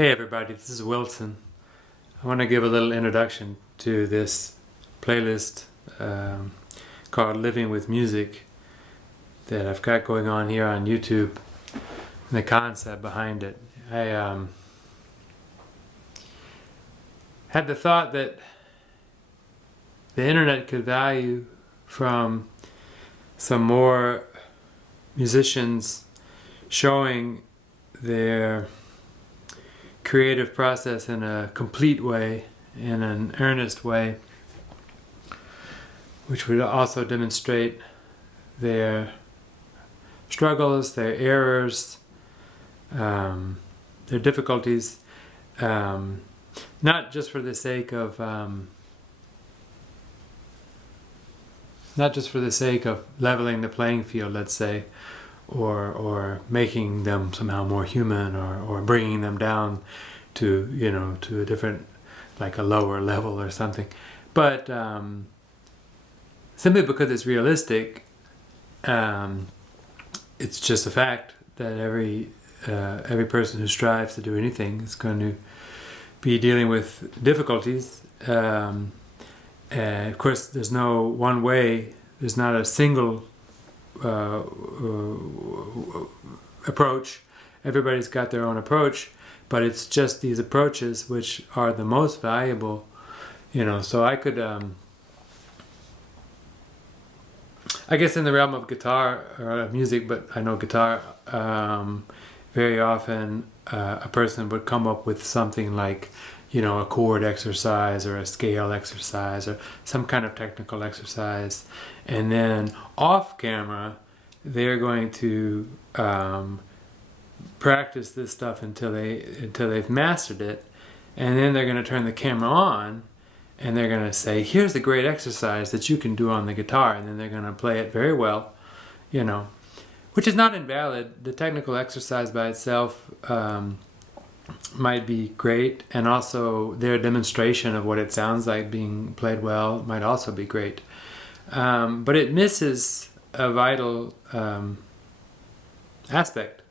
Hey everybody, this is Wilson. I want to give a little introduction to this playlist called Living with Music that I've got going on here on YouTube and the concept behind it. I had the thought that the internet could value from some more musicians showing their creative process in a complete way, in an earnest way, which would also demonstrate their struggles, their errors, their difficulties, not just for the sake of leveling the playing field, let's say, or making them somehow more human, or bringing them down to to a different, like a lower level or something, but simply because it's realistic. It's just a fact that every person who strives to do anything is going to be dealing with difficulties. And of course, there's no one way. There's not a single approach. Everybody's got their own approach, but it's just these approaches which are the most valuable. So I could, I guess in the realm of guitar or music, but I know guitar, very often a person would come up with something like, a chord exercise or a scale exercise or some kind of technical exercise, and then off camera they're going to practice this stuff until they've mastered it, and then they're going to turn the camera on and they're going to say, here's a great exercise that you can do on the guitar, and then they're going to play it very well, which is not invalid. The technical exercise by itself might be great, and also their demonstration of what it sounds like being played well might also be great, but it misses a vital aspect,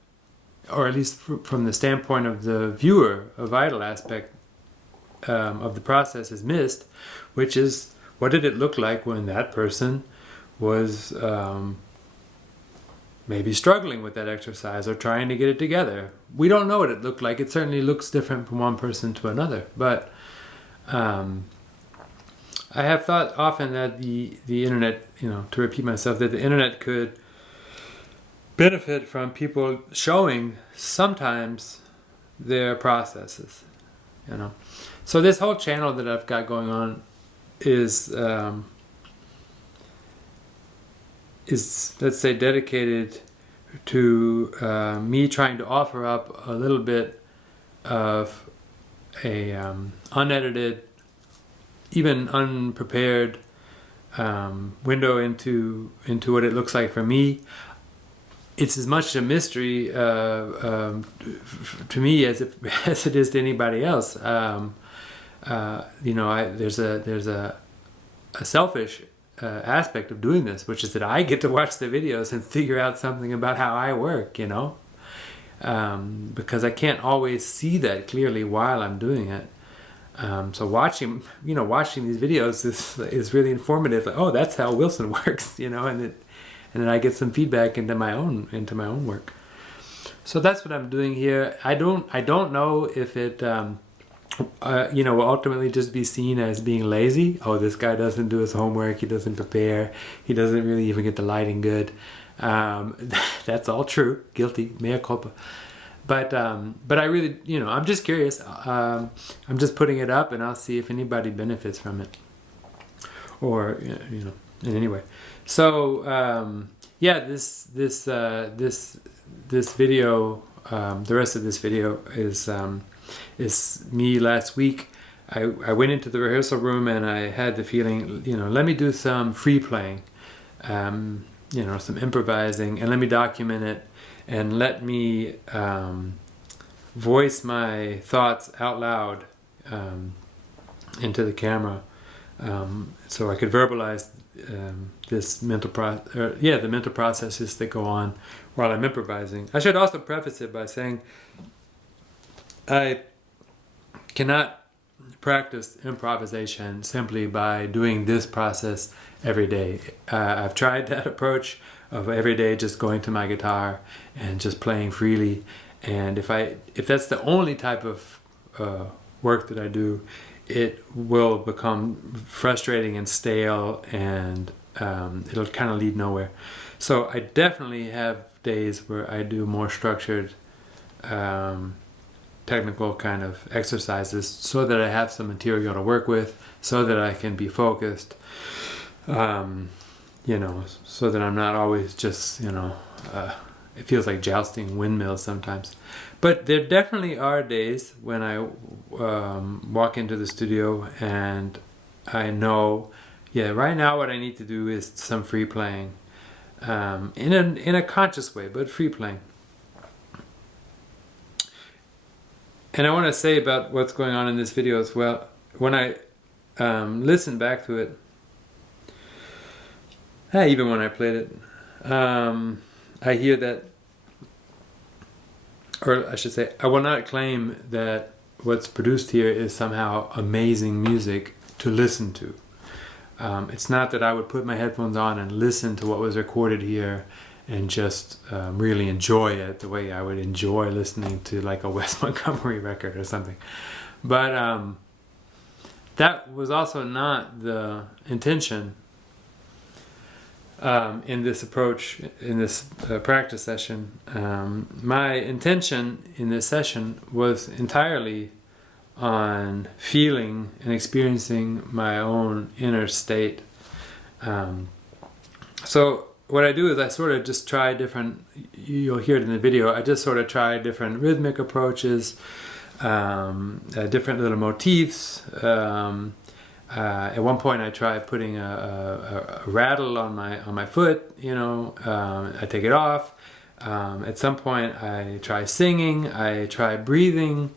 or at least from the standpoint of the viewer, a vital aspect of the process is missed, which is, what did it look like when that person was maybe struggling with that exercise or trying to get it together. We don't know what it looked like. It certainly looks different from one person to another, but I have thought often that the internet, to repeat myself, that the internet could benefit from people showing sometimes their processes, So this whole channel that I've got going on is let's say dedicated to me trying to offer up a little bit of a unedited, even unprepared window into what it looks like for me. It's as much a mystery to me as it is to anybody else. There's a selfish aspect of doing this, which is that I get to watch the videos and figure out something about how I work, because I can't always see that clearly while I'm doing it. So watching these videos is really informative. Like, oh, that's how Wilson works, and then I get some feedback into my own work. So that's what I'm doing here. I don't know if it will ultimately just be seen as being lazy. Oh, this guy doesn't do his homework, he doesn't prepare, he doesn't really even get the lighting good. That's all true. Guilty, mea culpa. But I really, I'm just curious. I'm just putting it up, and I'll see if anybody benefits from it, or in any way. So this video, the rest of this video is me last week. I went into the rehearsal room and I had the feeling, let me do some free playing, some improvising, and let me document it, and let me voice my thoughts out loud into the camera, so I could verbalize this mental the mental processes that go on while I'm improvising. I should also preface it by saying I cannot practice improvisation simply by doing this process every day. I've tried that approach of every day just going to my guitar and just playing freely, and if that's the only type of work that I do, it will become frustrating and stale, and it'll kind of lead nowhere. So I definitely have days where I do more structured technical kind of exercises so that I have some material to work with, so that I can be focused, so that I'm not always just, it feels like jousting windmills sometimes. But there definitely are days when I walk into the studio and I know, right now what I need to do is some free playing, in a conscious way, but free playing. And I want to say about what's going on in this video as well. When I listen back to it, even when I played it, I hear that, or I should say, I will not claim that what's produced here is somehow amazing music to listen to. It's not that I would put my headphones on and listen to what was recorded here and just really enjoy it the way I would enjoy listening to like a Wes Montgomery record or something. But that was also not the intention in this approach, in this practice session. My intention in this session was entirely on feeling and experiencing my own inner state. So what I do is I sort of just try different, you'll hear it in the video, I just sort of try different rhythmic approaches, different little motifs. At one point I tried putting a rattle on my foot, I take it off. At some point I try singing, I try breathing.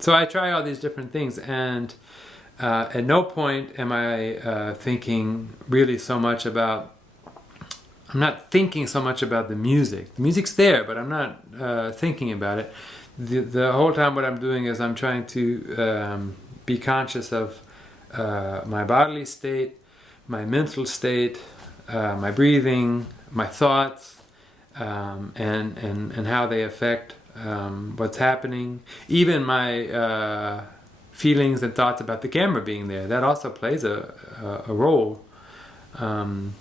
So I try all these different things, and at no point am I thinking really so much about, I'm not thinking so much about the music. The music's there, but I'm not thinking about it. The whole time what I'm doing is I'm trying to be conscious of my bodily state, my mental state, my breathing, my thoughts, and how they affect what's happening. Even my feelings and thoughts about the camera being there, that also plays a role. Was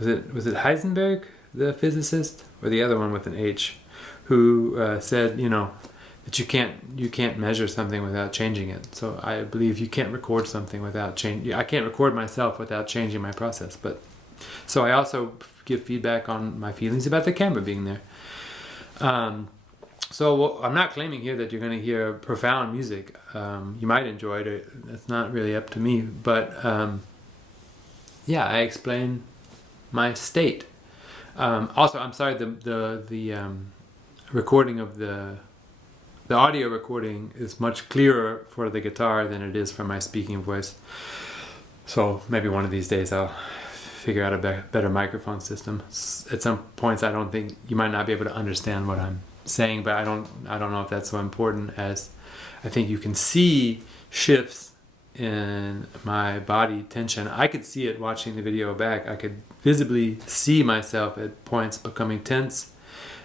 it Heisenberg, the physicist, or the other one with an H, who said, that you can't measure something without changing it. So I believe you can't record something without change. I can't record myself without changing my process. But so I also give feedback on my feelings about the camera being there. So I'm not claiming here that you're going to hear profound music. You might enjoy it. It's not really up to me. But I explain my state. Also, I'm sorry, the recording of the audio recording is much clearer for the guitar than it is for my speaking voice. So maybe one of these days I'll figure out a better microphone system. At some points I don't think, you might not be able to understand what I'm saying, but I don't know if that's so important, as I think you can see shifts in my body tension. I could see it watching the video back. I could visibly see myself at points becoming tense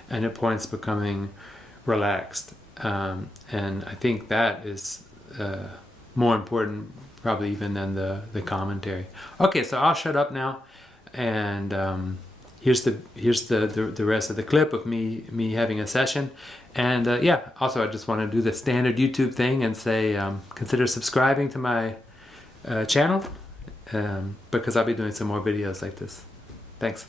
and at points becoming relaxed. And I think that is more important probably even than the commentary. Okay, so I'll shut up now, and here's the rest of the clip of me having a session. And also I just want to do the standard YouTube thing and say consider subscribing to my channel, because I'll be doing some more videos like this. Thanks.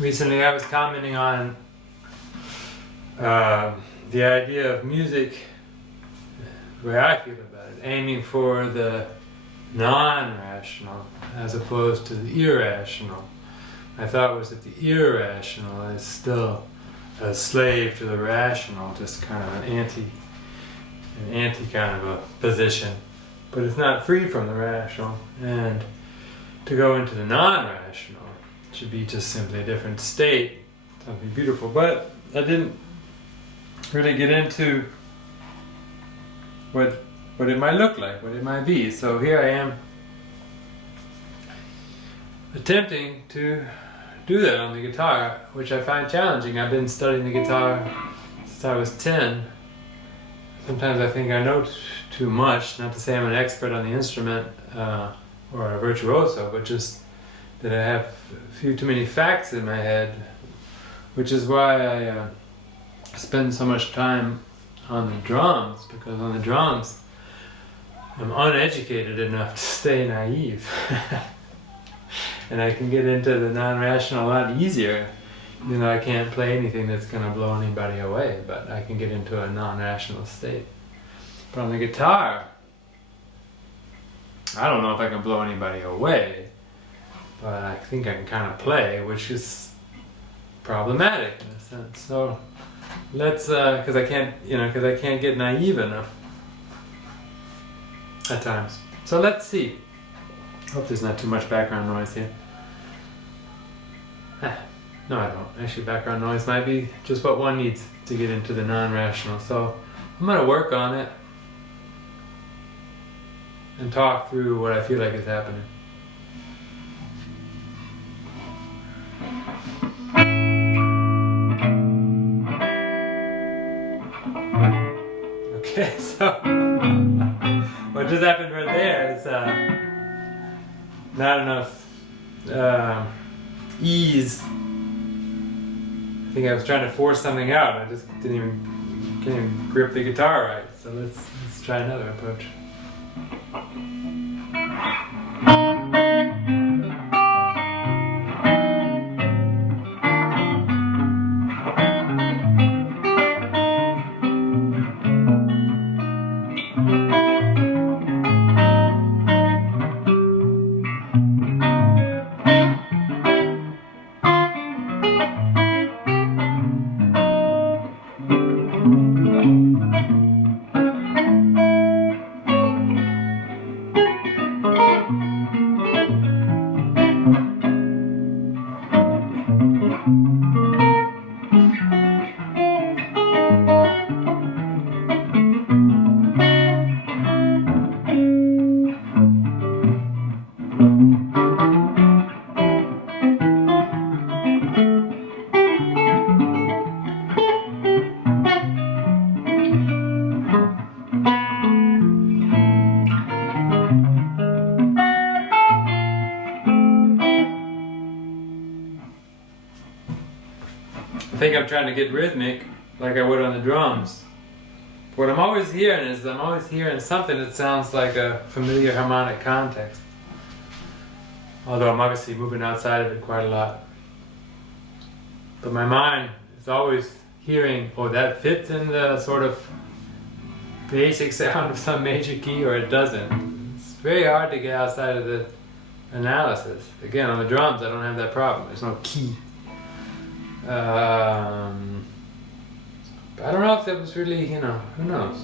Recently I was commenting on the idea of music, the way I feel about it, aiming for the non-rational as opposed to the irrational. My thought was that the irrational is still a slave to the rational, just kind of an anti kind of a position, but it's not free from the rational. And to go into the non-rational should be just simply a different state, something beautiful. But I didn't really get into what it might look like, what it might be. So here I am attempting to do that on the guitar, which I find challenging. I've been studying the guitar since I was 10. Sometimes I think I know too much, not to say I'm an expert on the instrument or a virtuoso, but just that I have a few too many facts in my head, which is why I spend so much time on the drums, because on the drums I'm uneducated enough to stay naive. And I can get into the non-rational a lot easier. You know, I can't play anything that's going to blow anybody away, but I can get into a non-rational state. But on the guitar, I don't know if I can blow anybody away, but I think I can kind of play, which is problematic in a sense. So let's, because I can't get naive enough at times. So let's see. Hope there's not too much background noise here. No, I don't. Actually, background noise might be just what one needs to get into the non-rational. So I'm going to work on it and talk through what I feel like is happening. Okay, so what just happened right there is not enough ease. I think I was trying to force something out. I just can't even grip the guitar right. So let's try another approach. I think I'm trying to get rhythmic like I would on the drums. What I'm always hearing is something that sounds like a familiar harmonic context. Although I'm obviously moving outside of it quite a lot. But my mind is always hearing, oh, that fits in the sort of basic sound of some major key, or it doesn't. It's very hard to get outside of the analysis. Again, on the drums I don't have that problem. There's no key. But I don't know if that was really, who knows?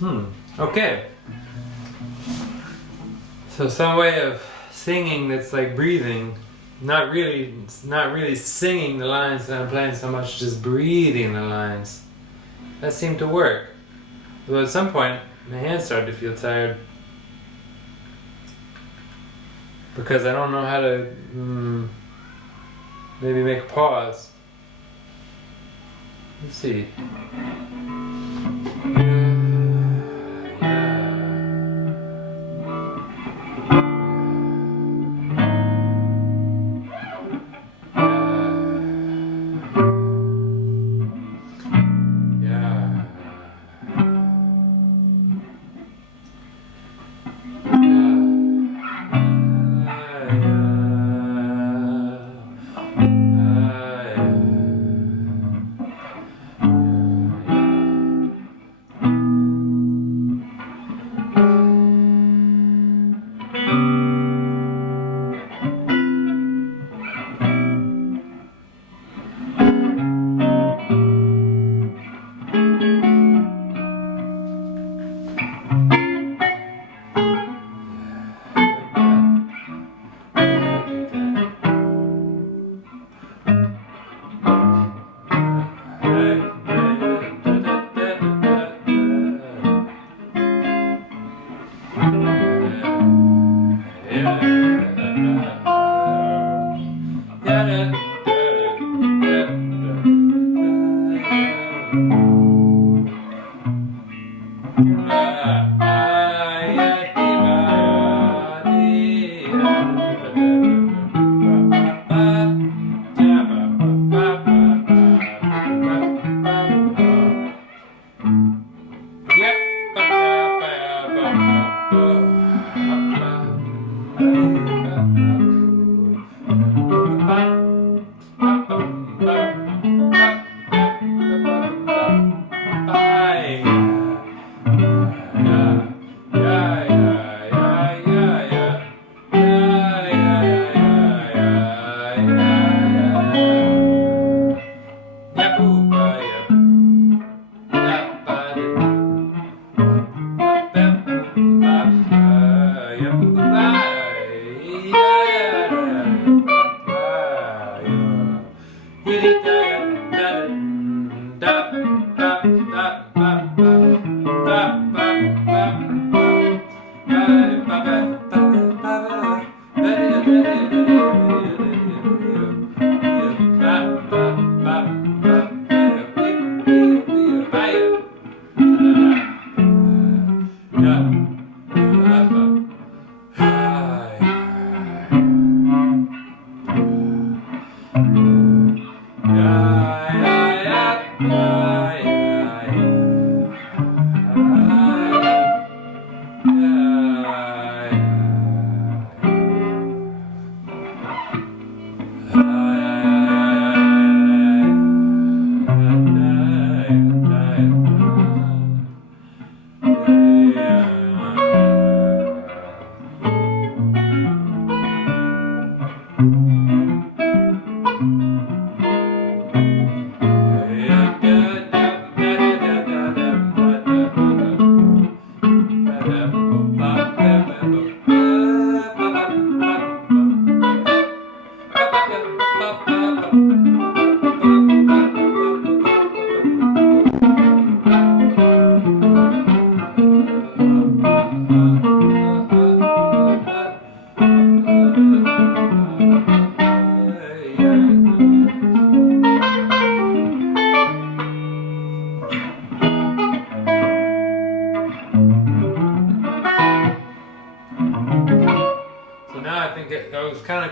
Okay. So some way of singing that's like breathing, not really singing the lines that I'm playing so much, just breathing the lines. That seemed to work. Though at some point, my hands started to feel tired. Because I don't know how to maybe make a pause. Let's see.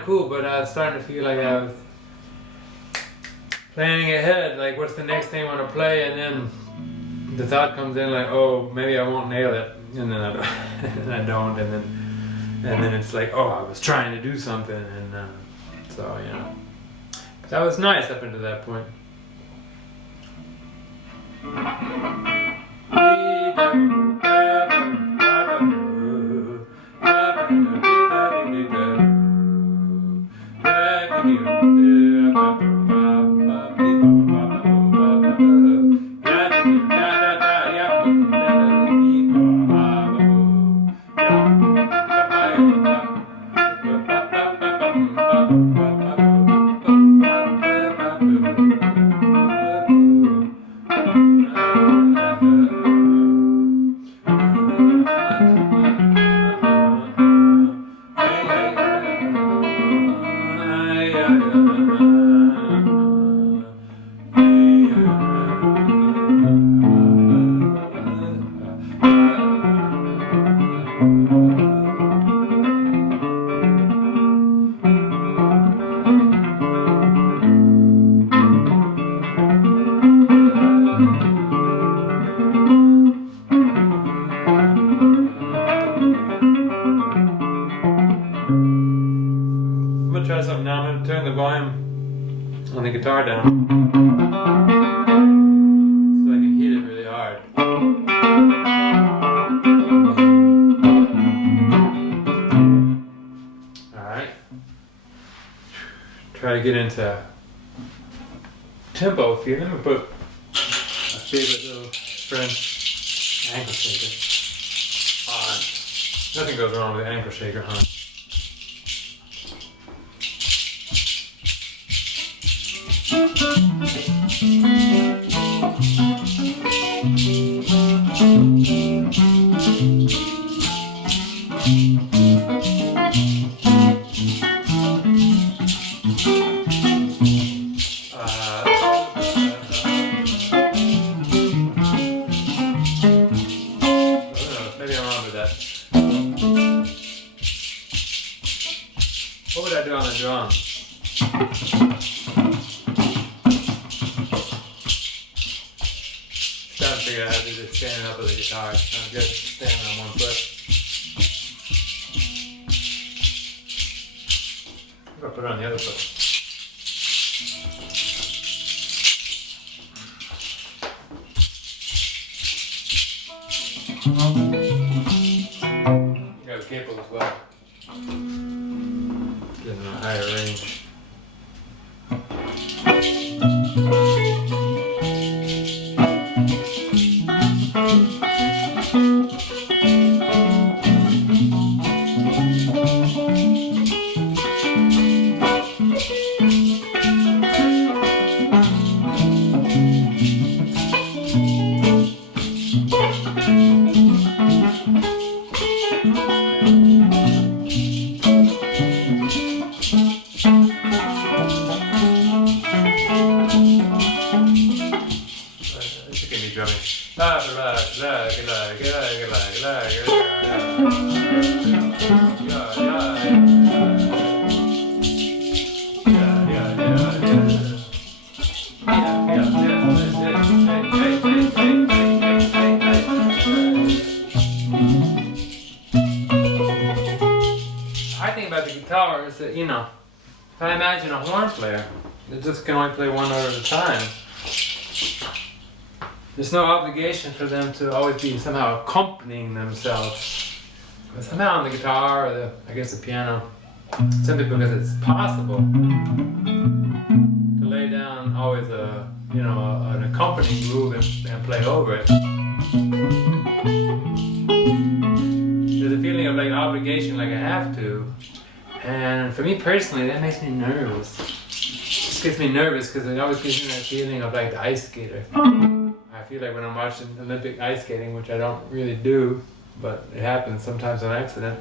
Cool, but I was starting to feel like I was planning ahead, like what's the next thing I want to play, and then the thought comes in like, oh, maybe I won't nail it, and then I don't, and I don't, and then it's like, oh, I was trying to do something, and so you know, that was nice up until that point. the guitar down so I can hit it really hard. Alright. Try to get into tempo feeling. I'm gonna put my favorite little French ankle shaker on. Nothing goes wrong with the ankle shaker, huh? What would I do on the drums? Trying to figure out how to do this standing up with the guitar. Sounds good standing on one foot. I'm gonna put it on the other foot. You got a cable as well. Getting a higher range. I think about the guitar is that, if I imagine a horn player that just can only play one note at a time, there's no obligation for them to always be somehow accompanying themselves. But somehow on the guitar or the piano, simply because it's possible to lay down always an accompanying groove and play over it. There's a feeling of like obligation, like I have to. And for me personally, that makes me nervous. It just gets me nervous because it always gives me that feeling of like the ice skater. I feel like when I'm watching Olympic ice skating, which I don't really do, but it happens sometimes on accident,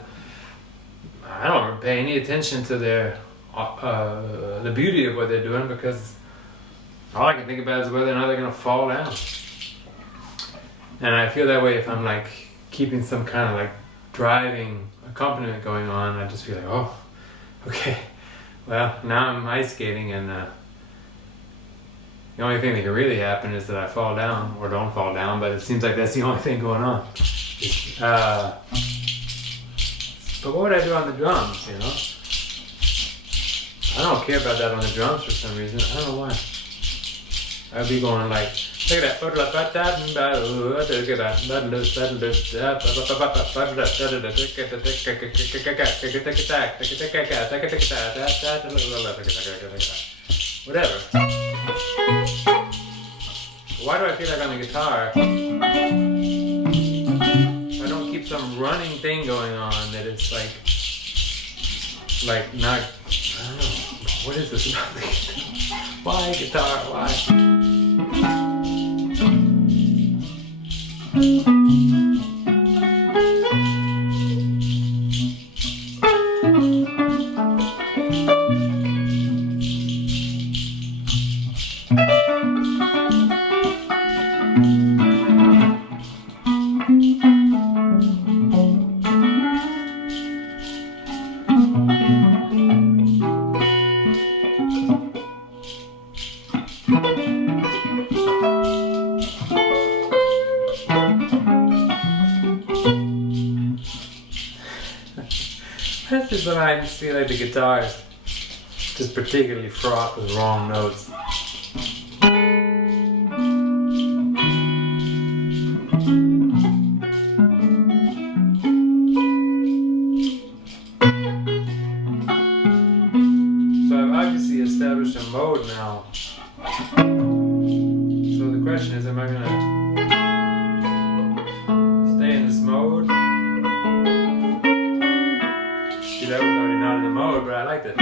I don't pay any attention to their the beauty of what they're doing, because all I can think about is whether or not they're going to fall down. And I feel that way if I'm like keeping some kind of like driving accompaniment going on. I just feel like, oh, okay, well, now I'm ice skating, and the only thing that can really happen is that I fall down or don't fall down, but it seems like that's the only thing going on. But what would I do on the drums, I don't care about that on the drums for some reason. I don't know why. I'd be going like, look at that. Whatever. Why do I feel like on the guitar, I don't keep some running thing going on that it's like not, I don't know, what is this about the guitar? Why guitar, why? That's just when I just feel like the guitar is just particularly fraught with wrong notes. So I've obviously established a mode now. So the question is, am I going to stay in this mode? See, that was already not in the mode, but I liked it.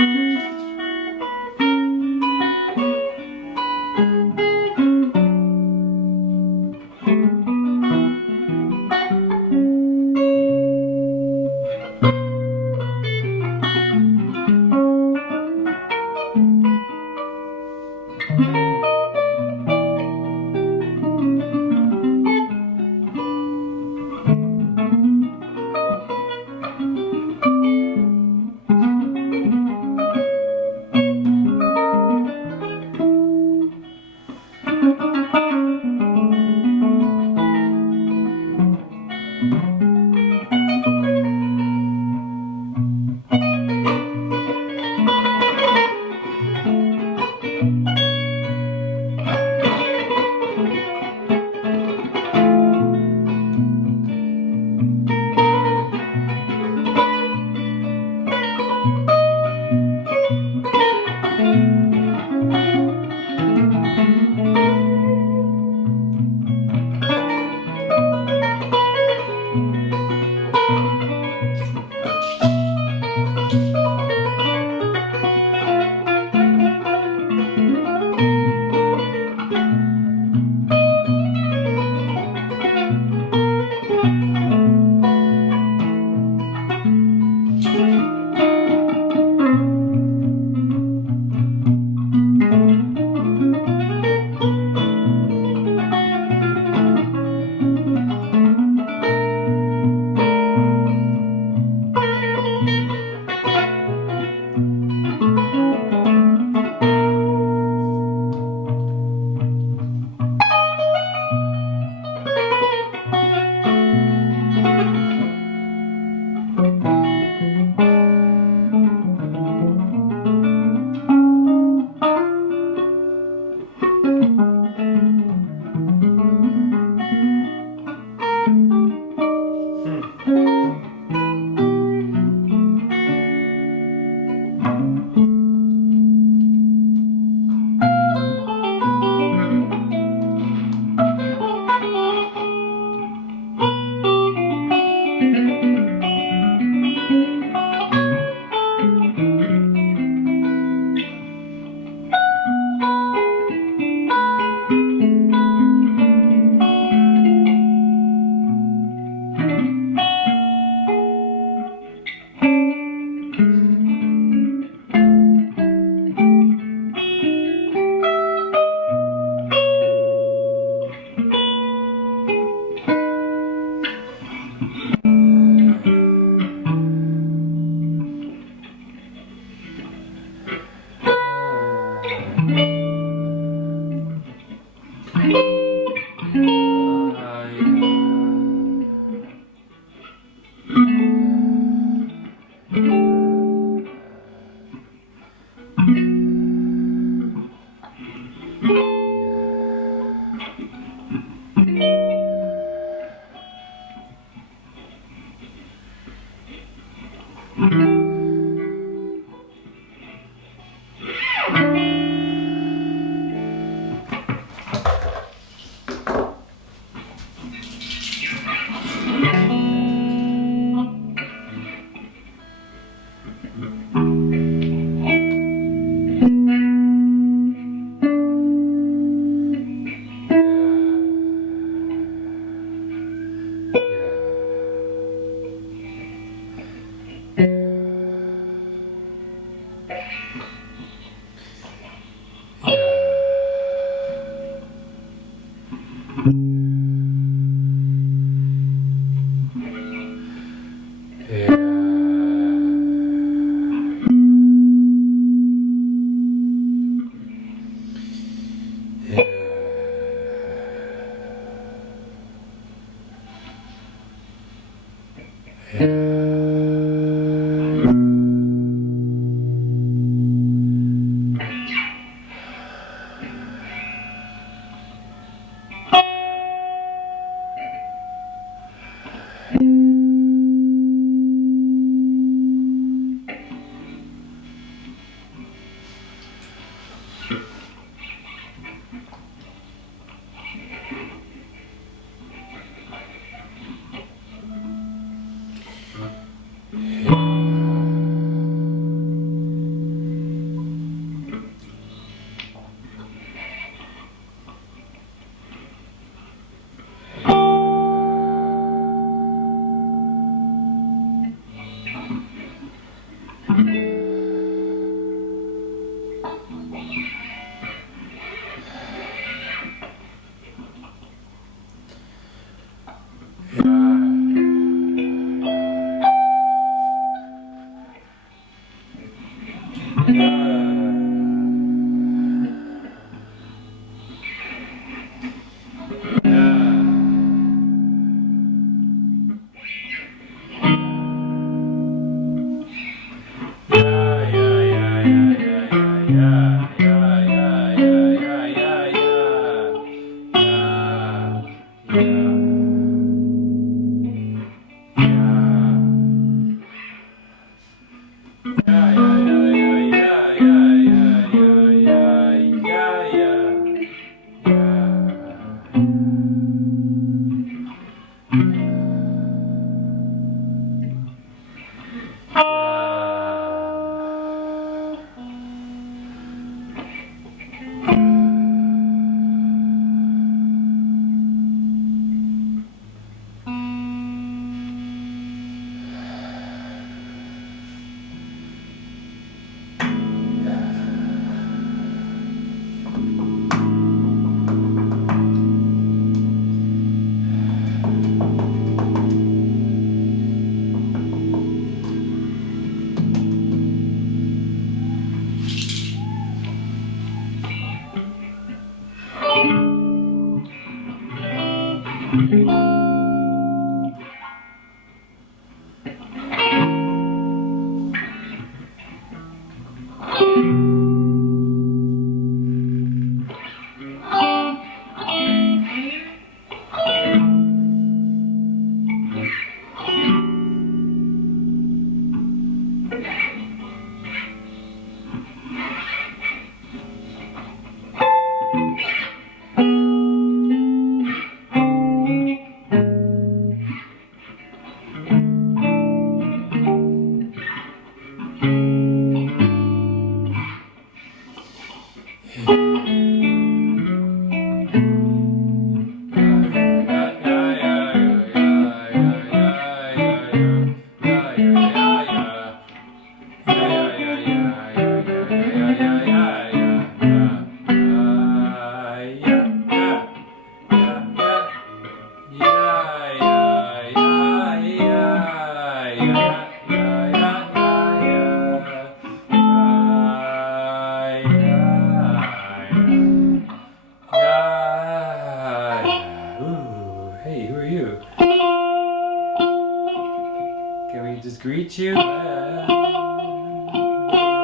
Can we just greet you? A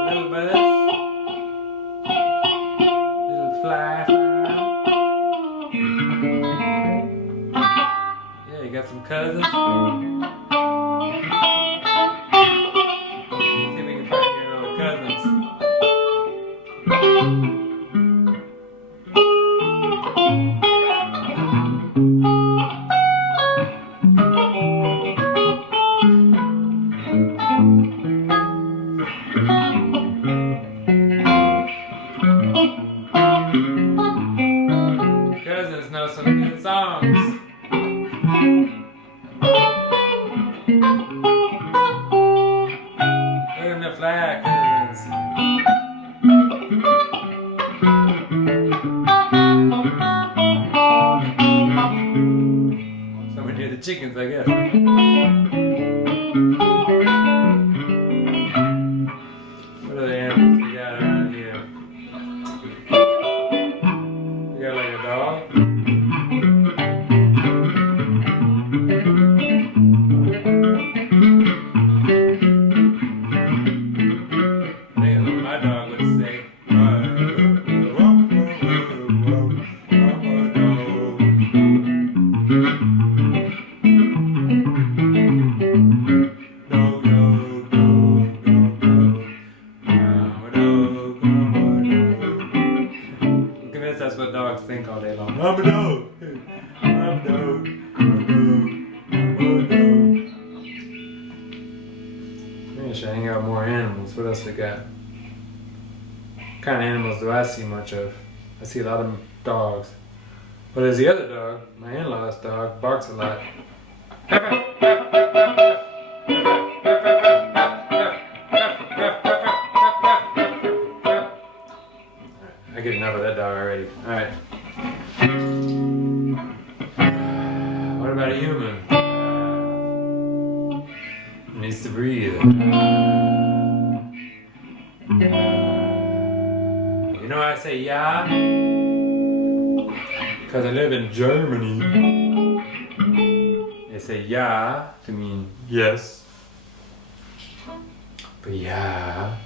little bit. Little fly around. Yeah, you got some cousins. See if we can find your little cousins. Cousins know some good songs. Look at the flag, cousins. Somewhere near the chickens, I guess. What other animals we got around here? We got like a dog. I think that's what my dog would say. That's what dogs think all day long. I'm a dog. I'm a dog. Maybe I should hang out with more animals. What else we got? What kind of animals do I see much of? I see a lot of dogs. But there's the other dog, my in-law's dog, barks a lot. I get enough of that dog already. Alright. What about a human? Needs to breathe. You know why I say yeah? Because I live in Germany. They say yeah to mean yes. But yeah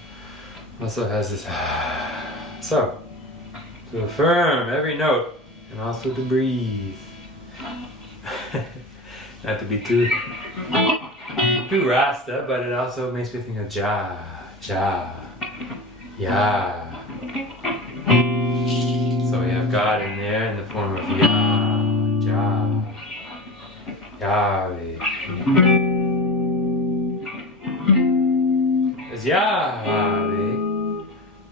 also has this so to affirm every note and also to breathe. Not to be too Rasta, but it also makes me think of ja, yeah. So we have God in there in the form of ja, Yahweh. There's Yahweh,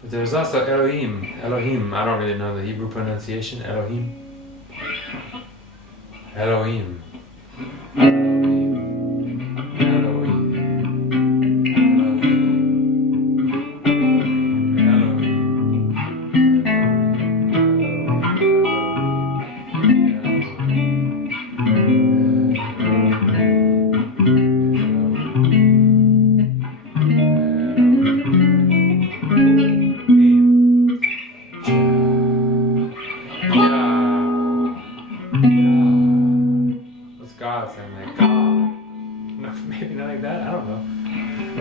but there's also Elohim. Elohim, I don't really know the Hebrew pronunciation. Elohim. Elohim. What's God sound like? God. No, maybe not like that. I don't know.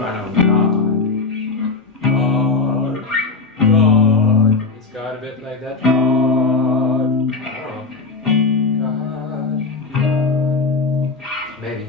I know God. Is God a bit like that? God. I don't know. God. Maybe.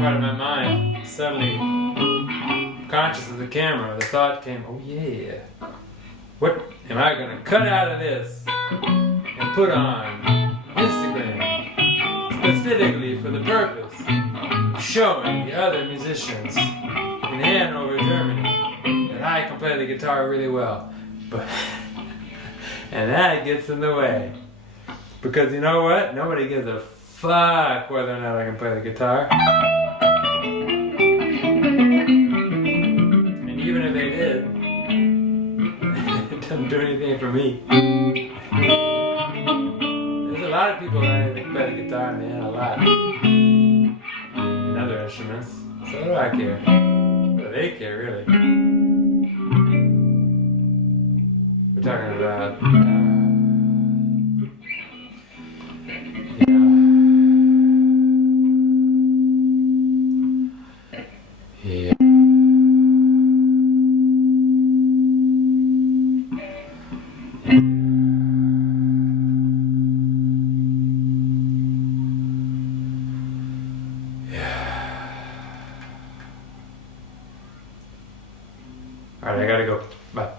part of my mind suddenly conscious of the camera, the thought came, oh yeah, what am I going to cut out of this and put on Instagram specifically for the purpose of showing the other musicians in Hanover, Germany that I can play the guitar really well. But and that gets in the way. Because you know what? Nobody gives a fuck whether or not I can play the guitar. And even if they did, it doesn't do anything for me. There's a lot of people that can play the guitar, man, a lot. And other instruments. So what do I care? What do they care, really? We're talking about... Yeah. Alright, I gotta go. Bye.